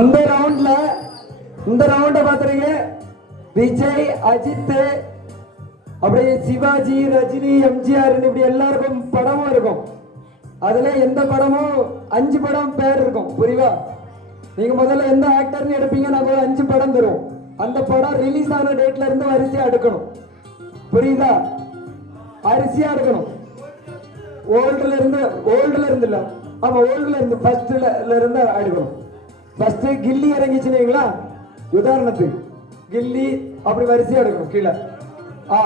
இந்த ரவுண்ட்ல இந்த ரவுண்ட பாத்துறீங்க விஜய் அஜித் அப்படியே சிவாஜி ரஜினி எம்ஜிஆர் இப்படி எல்லாருக்கும் படமும் இருக்கும். அதுல எந்த படமும் அஞ்சு படம் பேர் இருக்கும் புரியுதா? நீங்க முதல்ல எந்த ஆக்டர்னு எடுப்பீங்க நாங்க ஒரு அஞ்சு படம் தருவோம். அந்த படம் ரிலீஸ் ஆன டேட்ல இருந்து வரிசையா எடுக்கணும். புரியுதா? அரிசியா எடுக்கணும். ஓல்டுல இருந்து ஓல்டுல இருந்து இல்லை. ஆமா ஒழுங்குல இருந்து ஃபர்ஸ்ட்ல இருந்து எடுக்கணும் ஃபர்ஸ்ட் கில்லி இறங்கிச்சுனீங்களா உதாரணத்துக்கு கில்லி அப்படி வரிசையா எடுக்கணும் கீழே. ஆ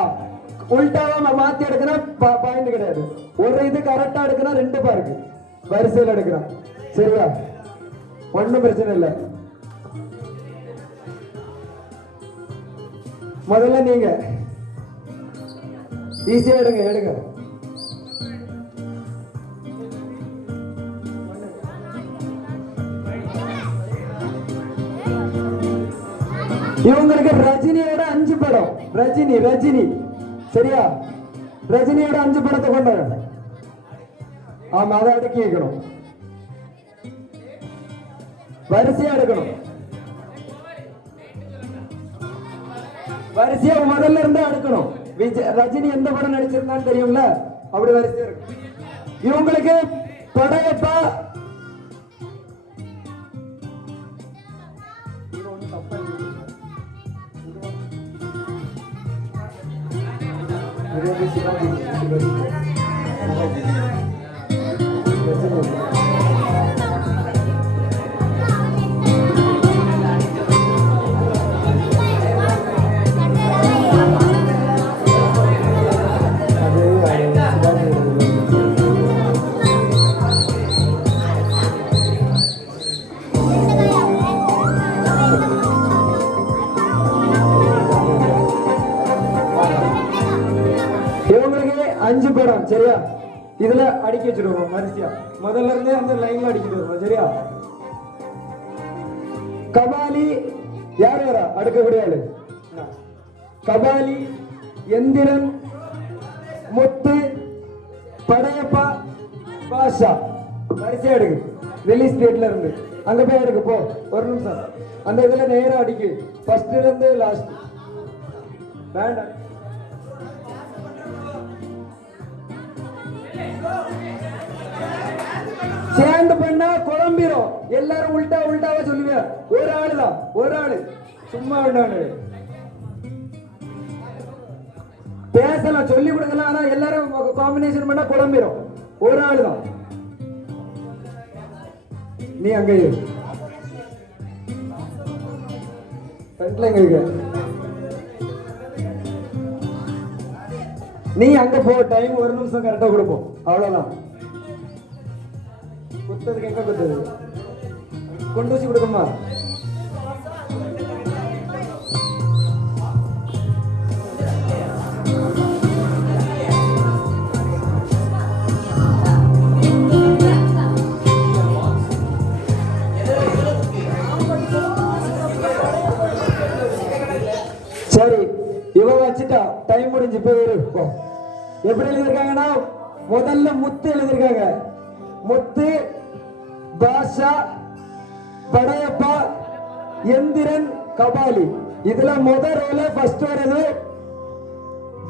உல்டாவா நம்ம மாத்தி எடுக்கணும் பாயிண்ட் கிடையாது. ஒரு இது கரெக்டா எடுக்கணும் ரெண்டு பாருக்கு வரிசையில் எடுக்கிறோம். சரியா? ஒன்றும் பிரச்சனை இல்லை. முதல்ல நீங்க. ஈஸியா எடுங்க எடுங்க. இவங்களுக்கு ரஜினியோட அஞ்சு படம். ரஜினி ரஜினி. சரியா? ரஜினியோட அஞ்சு படத்தை கொண்டாடு ஆமா அதை அடுக்கி வைக்கணும். வரிசையா எடுக்கணும். வரிசையா முதல்ல இருந்து அடுக்கணும் விஜய் ரஜினி எந்த படம் நடிச்சிருந்தான்னு தெரியும்ல? அப்படி வரிசையா இருக்கும் இவங்களுக்கு படையப்பா சரியா? இதுல அடிக்க வச்சிருவோம் வரிசையா. முதல்ல இருந்தே அந்த லைன்ல அடிக்கிட்டு வருவோம் சரியா? கபாலி யார் யாரா? அடுக்கக்கூடிய ஆளு. கபாலி எந்திரன் முத்து படையப்பா பாஷா. வரிசையா எடுக்கு வெளி ஸ்டேட்ல இருந்து. அங்க போய் எடுக்கு போ. ஒரு நிமிஷம். அந்த இதுல நேரம் அடிக்கு. ஃபர்ஸ்ட்ல இருந்து லாஸ்ட் வேண்டாம். சேர்ந்து பண்ணா குழம்பிரும். எல்லாரும் உல்டா உல்டாவா சொல்லுவீங்க ஒரு ஆளு தான் ஒரு ஆளு. சும்மா வேண்டாம் பேசலாம் சொல்லி கொடுக்கலாம். ஆனா எல்லாரும் காம்பினேஷன் பண்ணா குழம்பிரும். ஒரு ஆளு தான் நீ அங்க இரு. ஃப்ரண்ட்ல எங்க இருக்க நீ அங்க போ டைம் ஒரு நிமிஷம் கரெக்டா கொடுப்போம். அவ்வளவுதான். குத்துறதுக்கு எங்க குத்துது கொண்டு வச்சு கொடுக்குமா சரி இவன் வச்சுட்டா டைம் முடிஞ்சு போய் எப்படி எழுதியிருக்காங்கன்னா? முதல்ல முத்து எழுதியிருக்காங்க. முத்து பாஷா படையப்பா எந்திரன் கபாலி. இதுல முத ரோல ஃபர்ஸ்ட் வருது.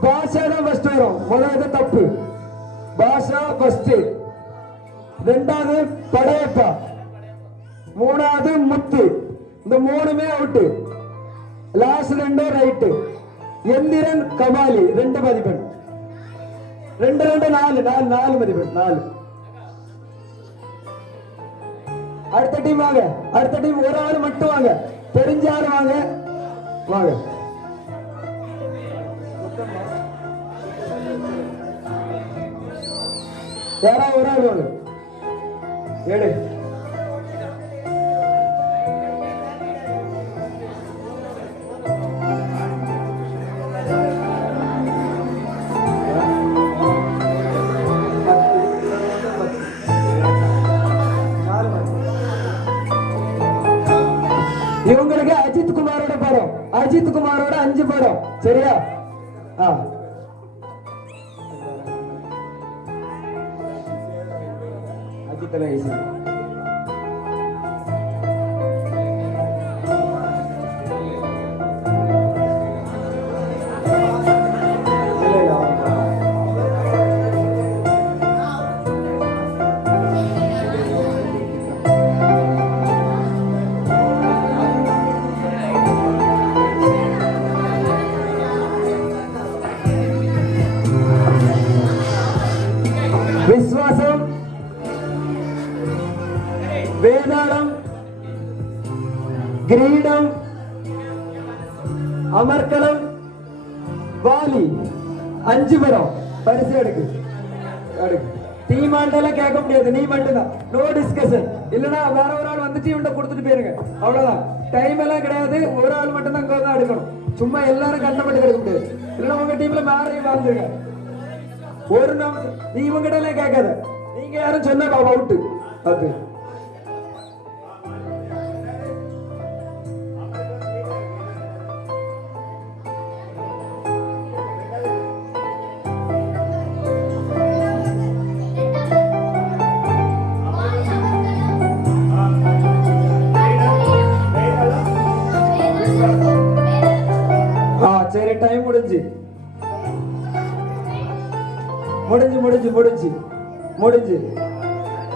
பாஷா தான் ஃபர்ஸ்ட் வரும். முதல் தப்பு. பாஷா ஃபர்ஸ்ட் ரெண்டாவது படையப்பா. மூணாவது முத்து. இந்த மூணுமே அவுட்டு லாஸ்ட் ரெண்டும் ரைட்டு எந்திரன் கபாலி. ரெண்டு மதிப்பெண். ரெண்டு ரெண்டு நாலு நாலு நாலு மதிப்பெண் நாலு. அடுத்த டீம் வாங்க. அடுத்த டீம் ஒரு ஆள் மட்டும் வாங்க. தெரிஞ்ச ஆள் வாங்க. வாங்க. யாராவது ஒரு ஆள் வாங்க. ஏழு அஜித் குமாரோட அஞ்சு படம். சரியா? நீ மாட்டெல்லாம் கேட்க முடியாது. நீ மட்டும்தான். நோ டிஸ்கஷன் இல்லனா வேற ஒரு ஆள் வந்துட்டு இவன்ட்ட கொடுத்துட்டு போயிருங்க. அவ்வளவுதான். டைம் எல்லாம் கிடையாது. ஒரு ஆள் மட்டும் தான் தான் எடுக்கணும் சும்மா எல்லாரும் கண்டப்பட்டு கிடைக்க முடியாது. இல்லைன்னா உங்க டீம்ல மேலே வாழ்ந்துருங்க ஒரு நாள் நீ இவங்கிட்ட எல்லாம் கேட்காத. நீங்க யாரும் சொன்னா அவுட்டு அது. டைம் முடிஞ்சு. முடிஞ்சு முடிஞ்சு முடிஞ்சு. முடிஞ்சு.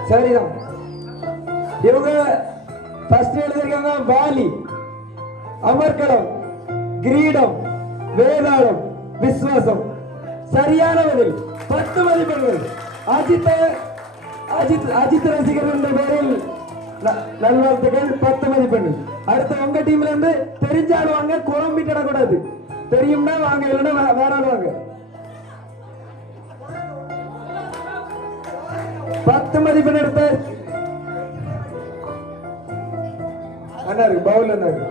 சரிதான். இவங்க ஃபர்ஸ்ட் எழுதியிருக்காங்க வாலி அமர்க்களம் கிரீடம் வேதாளம் விஸ்வாசம். சரியான பதில். பத்து மதிப்பெண்கள். அஜித் அஜித் அஜித் ரசிகர் என்ற பெயரில் நல்வாழ்த்துக்கள். பத்து மதிப்பெண்கள். அடுத்த உங்க டீம்ல இருந்து தெரிஞ்சாடுவாங்க குழம்பிட்டு கூடாது தெரியும்னா வாங்க இல்லைன்னா வேற ஆள் வாங்க. பத்து மதிப்பெண் எடுத்த அண்ணா இருக்கு பவுல் அண்ணா இருக்கு.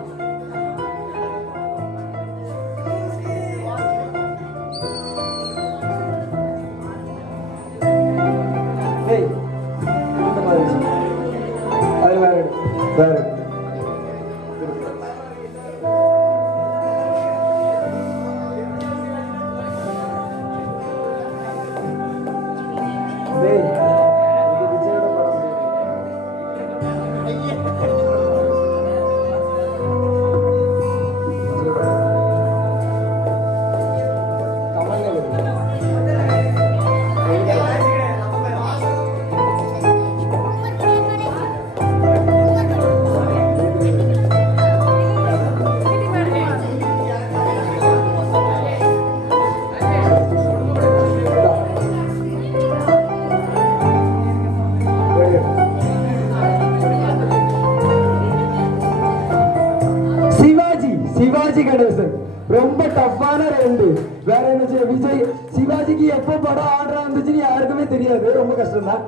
தெரியாது ரொம்ப கஷ்டம் தான்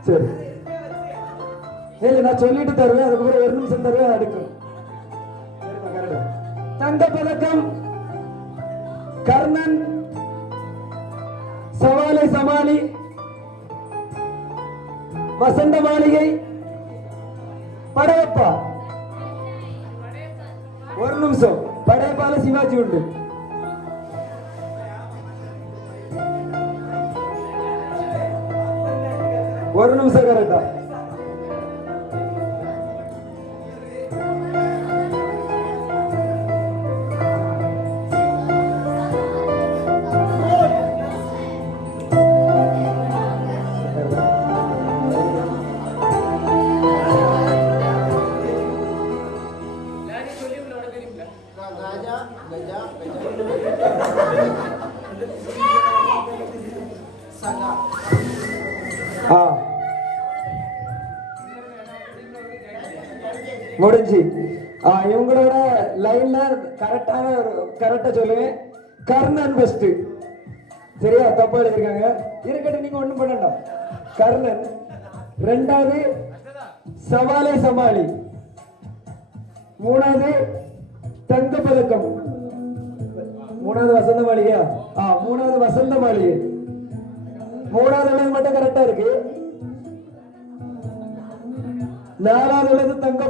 சரி. இல்ல நான் சொல்லிட்டு தருவேன் அதுக்கப்புறம் ஒரு நிமிஷம் தருவேன் அடுக்கும் தங்க பதக்கம். கர்ணன். சவாலை சமாளி. வசந்த மாளிகை. படையப்பா. ஒரு நிமிஷம். படையப்பால சிவாஜி உண்டு. ஒரு நிமிஷம் கர்ணன் பெஸ்ட் சரியா? தப்பா எழுதிருக்காங்க இருக்கட்டும் நீங்க ஒண்ணும் பண்ணணும் கர்ணன் ரெண்டாவது சவாலே சமாளி. மூணாவது தங்க பதக்கம். மூணாவது வசந்த மாளிகையா? ஆ மூணாவது வசந்த மாளிகை. மூணாவது உள்ளது மட்டும் கரெக்டா இருக்கு. நாலாவது உள்ளது தங்க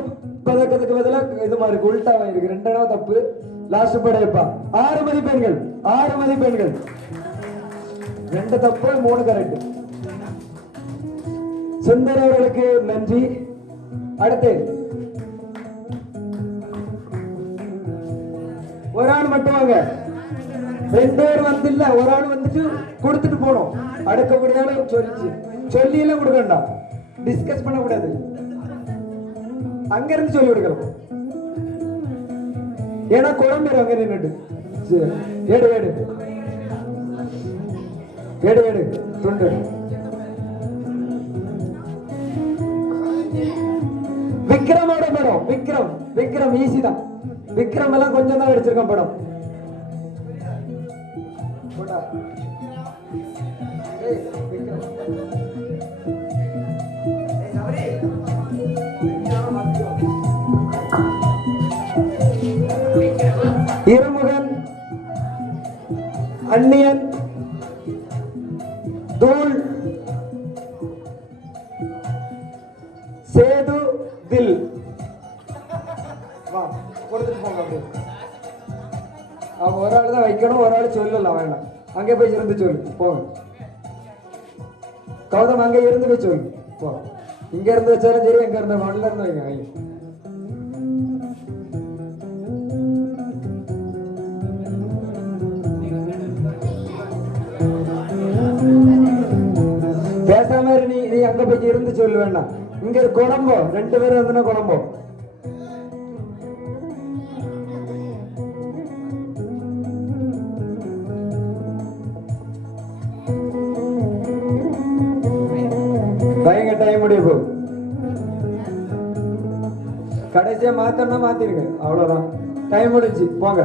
பதக்கத்துக்கு பதிலாக இது மாதிரி இருக்கு இருக்கு. ரெண்டாவது தப்பு. லாஸ்ட் படையப்பா ஆறு மதிப்பெண்கள் ஆறு மதிப்பெண்கள். ரெண்டு தப்பு மூணு கரெக்ட் சுந்தர் அவர்களுக்கு நன்றி. அடுத்து. ஒரு ஆள் மட்டும் வாங்க. ரெண்டு பேர் வந்து இல்ல ஒரு ஆள் வந்துட்டு கொடுத்துட்டு போனோம். அடுக்கக்கூடியால சொல்லிச்சு. சொல்லி எல்லாம் கொடுக்க வேண்டாம். டிஸ்கஸ் பண்ண கூடாது அங்க இருந்து சொல்லி கொடுக்கலாம். ஏன்னா குழம்பு அங்க நின்னுட்டு சரி. ஏடு ஏடு. ஏடு துண்டு. விக்ரமோட படம். விக்ரம். விக்ரம் ஈஸி தான். விக்ரம் எல்லாம் கொஞ்சம் தான் அடிச்சிருக்கான் படம். போட்டா அப்படியே அவன் ஒரு ஆள் தான் வைக்கணும் ஒரு ஆள் சொல்லலாம் வேண்டாம் அங்கே போய் இருந்து சொல்லு போங்க கௌதம் அங்கே இருந்து போய் சொல்லு போ இங்க இருந்து வச்சாலும் சரி எங்க இருந்த மண்ணில இருந்து வைங்க பேசாம நீ நீ அங்க போய் இருந்து சொல்லு வேண்டாம். இங்க ஒரு குழம்போ. ரெண்டு பேரும் இருந்துனா குழம்போ. பயங்க டைம் முடிய போகுது கடைசியா மாத்தணும்னா மாத்திருங்க. அவ்வளவுதான். டைம் முடிஞ்சு போங்க.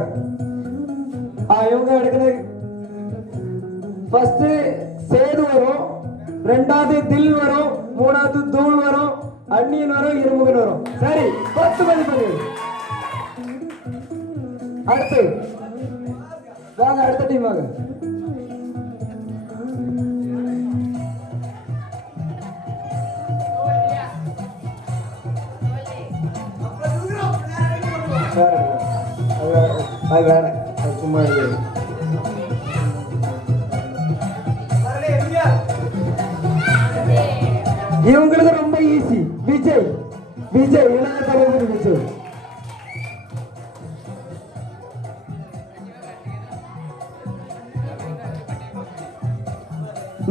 இவங்க எடுக்கிறது ஃபர்ஸ்ட் ரெண்டாவது தில் வரும் மூணாவது தூள் வரும் அந்நியன் வரும் இருமுகன் வரும். சரி பத்து மதிப்பெண்கள் அடுத்து. வாங்க அடுத்த டீம் வாங்க. அது வேற, சும்மா விஜய் இளைய தலைவர் விஜய்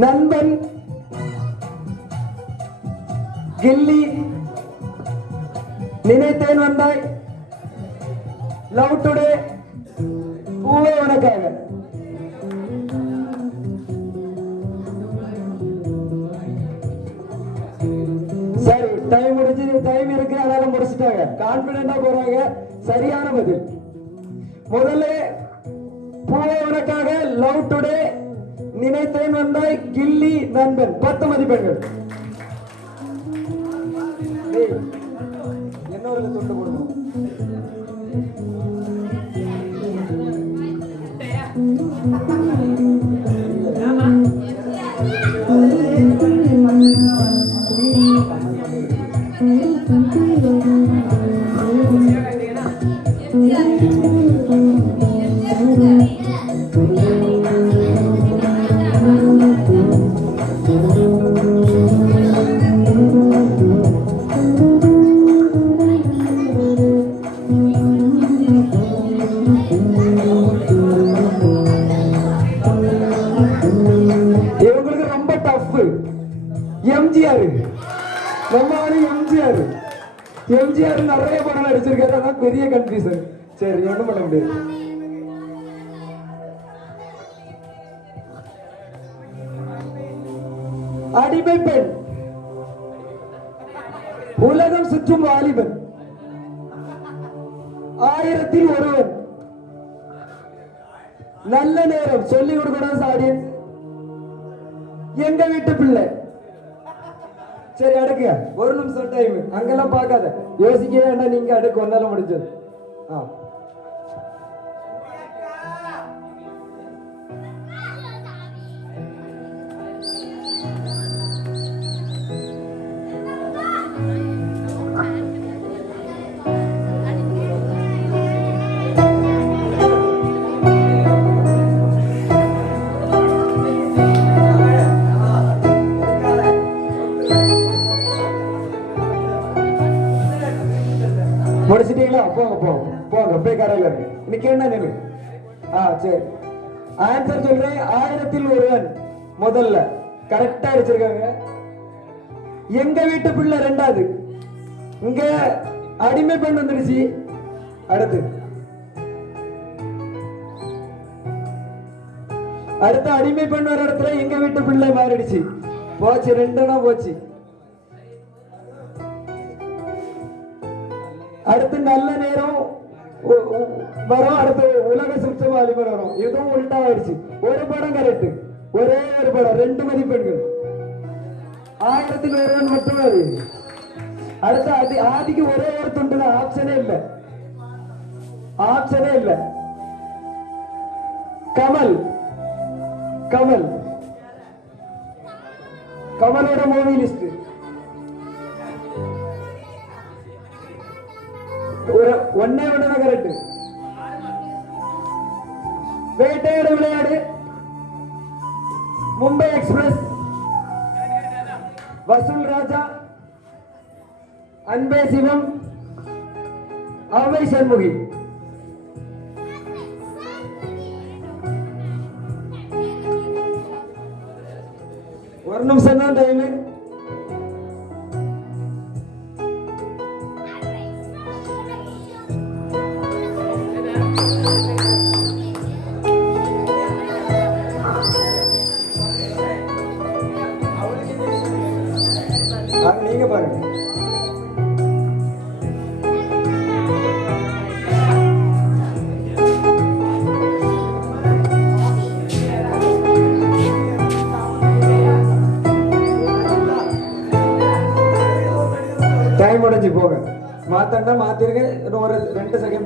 நண்பன் கில்லி நினைத்தேன் வந்தாய். லவ் டுடே பூவே உனக்காக. டைம் முடிஞ்சு டைம் இருக்கு அதனால முடிச்சுட்டாங்க. கான்பிடண்டா போறாங்க. சரியான பதில். முதல்ல பூவை உனக்காக லவ் டுடே நினைத்தேன் வந்தாய் கில்லி நண்பன். பத்து மதிப்பெண்கள். என்ன ஒரு துண்டு எஃப் இவங்களுக்கு ரொம்ப எம்ஜிஆர் நம்ம எம்ஜிஆர் எம்ஜிஆர் நிறைய படம் நடிச்சிருக்காரு. அதான் பெரிய கன்ஃபியூசன் சரி ஒன்றும் பண்ண முடியாது அடிமை பெண். உலகம் சுற்றும் வாலிபன். ஆயிரத்தில் ஒருவன். நல்ல நேரம். சொல்லி கொடுக்கணும் ஆடியன்ஸ் எங்க வீட்டு பிள்ளை? சரி அடுக்குங்க. ஒரு நிமிஷம் டைம் அங்கெல்லாம் பார்க்காத. யோசிக்கவே வேண்டாம் நீங்க அடுக்கு. ஒன்னால முடிஞ்சது. ஆ. போங்க போங்க போங்க போய் கடையில் இருக்கு இன்னைக்கு என்ன நிலை ஆ சரி. ஆன்சர் சொல்றேன். ஆயிரத்தில் ஒருவன் முதல்ல. கரெக்டா அடிச்சிருக்காங்க எங்க வீட்டு பிள்ளை ரெண்டாவது? இங்க அடிமை பெண் வந்துடுச்சு. அடுத்து. அடுத்த அடிமை பெண் வர இடத்துல எங்க வீட்டு பிள்ளை மாறிடுச்சு. போச்சு ரெண்டுனா போச்சு. அடுத்து நல்ல நேரம் வரும். அடுத்து உலக சுற்று வாலிபர் வரும். இதுவும் உல்டா ஆயிடுச்சு. ஒரு படம் கரெக்ட் ஒரே ஒரு படம். ரெண்டு மதிப்பெண்கள். ஆயிரத்தில் ஒருவன் மட்டும் அது அடுத்து ஆதி ஆதிக்கு ஒரே ஒரு துண்டு தான். ஆப்ஷனே இல்லை. ஆப்ஷனே இல்லை. கமல். கமல். கமலோட மூவி லிஸ்ட் ஒரு ஒன்னே ஒண்ணுதான் கரெக்ட் வேட்டையாடு விளையாடு. மும்பை எக்ஸ்பிரஸ். வசூல் ராஜா. அன்பே சிவம். அவை சண்முகி. ஒரு நிமிஷம் தான் டைம்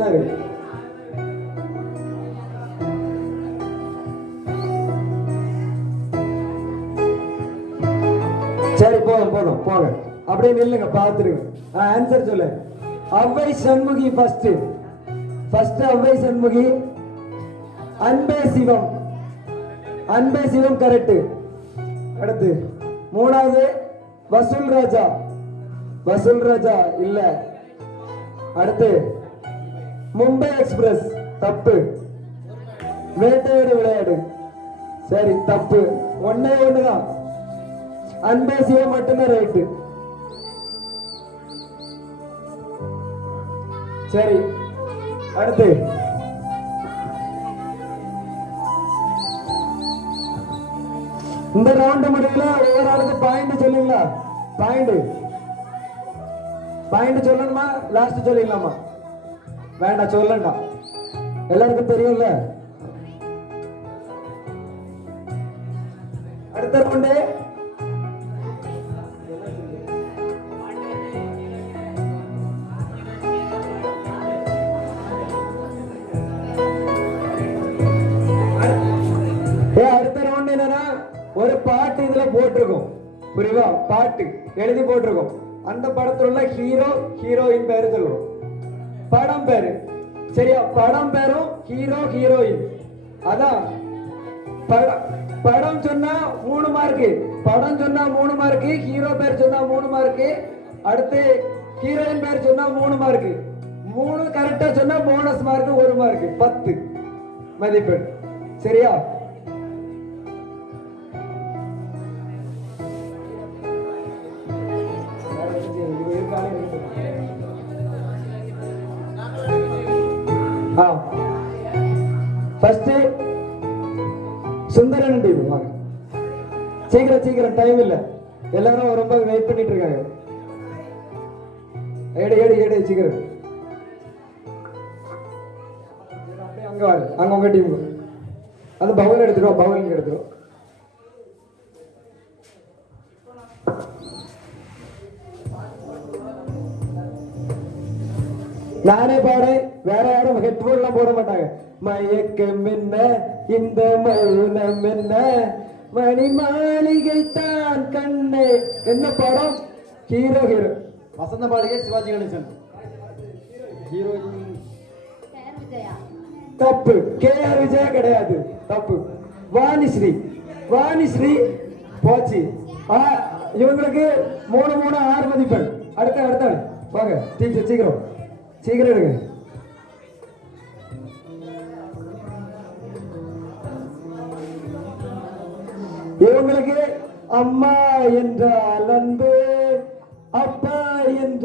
ரெண்டு சரி போதும் போதும் போக அப்படியே நில்லுங்க பார்த்துருங்க. ஆன்சர் சொல்லு. Avvai Shanmughi first first Avvai Shanmughi. அன்பே சிவம். அன்பே சிவம் கரெக்ட் அடுத்து மூணாவது வசூல் ராஜா. வசூல் ராஜா இல்ல. அடுத்து மும்பை எக்ஸ்பிரஸ் தப்பு. வேட்டையோடு விளையாடு. சரி தப்பு. ஒன்னே ஒண்ணுதான். அன்பே சிவம் மட்டும்தான் ரைட்டு சரி அடுத்து. இந்த ரவுண்ட் முடியல ஒவ்வொரு ஆளுக்கு பாயிண்ட் சொல்லுங்களா பாயிண்ட் பாயிண்ட் சொல்லணுமா? லாஸ்ட் சொல்லிடலாமா? வேண்டாம் சொல்லண்டாம் எல்லாருக்கும் தெரியும்ல? அடுத்த ரவுண்டு அடுத்த ரவுண்ட் என்னன்னா ஒரு பாட்டு இதுல போட்டிருக்கும். புரியுதா? பாட்டு. எழுதி போட்டிருக்கும். அந்த படத்துல உள்ள ஹீரோ ஹீரோயின் பேரு சொல்லுவோம். படம் பேரு. சரியா? படம் பேரும் ஹீரோ ஹீரோயின். அதான். படம் படம் சொன்னா மூணு மார்க்கு. படம் சொன்னா மூணு மார்க்கு ஹீரோ பேர் சொன்னா மூணு மார்க்கு. அடுத்து ஹீரோயின் பேர் சொன்னா மூணு மார்க்கு. மூணு கரெக்டா சொன்னா போனஸ் மார்க் ஒரு மார்க் பத்து. மதிப்பெண். சரியா? ஃபர்ஸ்ட் சுந்தரன் டீம் வாங்க சீக்கிரம் சீக்கிரம் டைம் இல்ல. எல்லாரும் ரொம்ப வெயிட் பண்ணிட்டு இருக்காங்க. ஏடு ஏடு ஏடு சீக்கிரம். அங்க வாங்க அங்க உங்க டீம் அந்த பவுல் எடுத்துருவோம் பவுலிங் எடுத்துருவோம் நானே பாடு வேற யாரும் ஹெட்போன் எல்லாம் போட மாட்டாங்க. மயக்கம் என்ன? இந்த மௌனம் என்ன? மணி மாளிகை தான் கண்ணே. என்ன படம்? Hero hero Vasantha Maligai Sivaji Ganesan. விஜயா தப்பு. கே ஆர் விஜயா கிடையாது. தப்பு. வாணிஸ்ரீ. வாணிஸ்ரீ போச்சு. ஆ, இவங்களுக்கு மூணு மூணு ஆறு மதிப்பெண். அடுத்த அடுத்த. வாங்க டீச்சர் சீக்கிரம். சீக்கிரம் எடுங்க. இவங்களுக்கு அம்மா என்றால் அன்பு அப்பா என்ற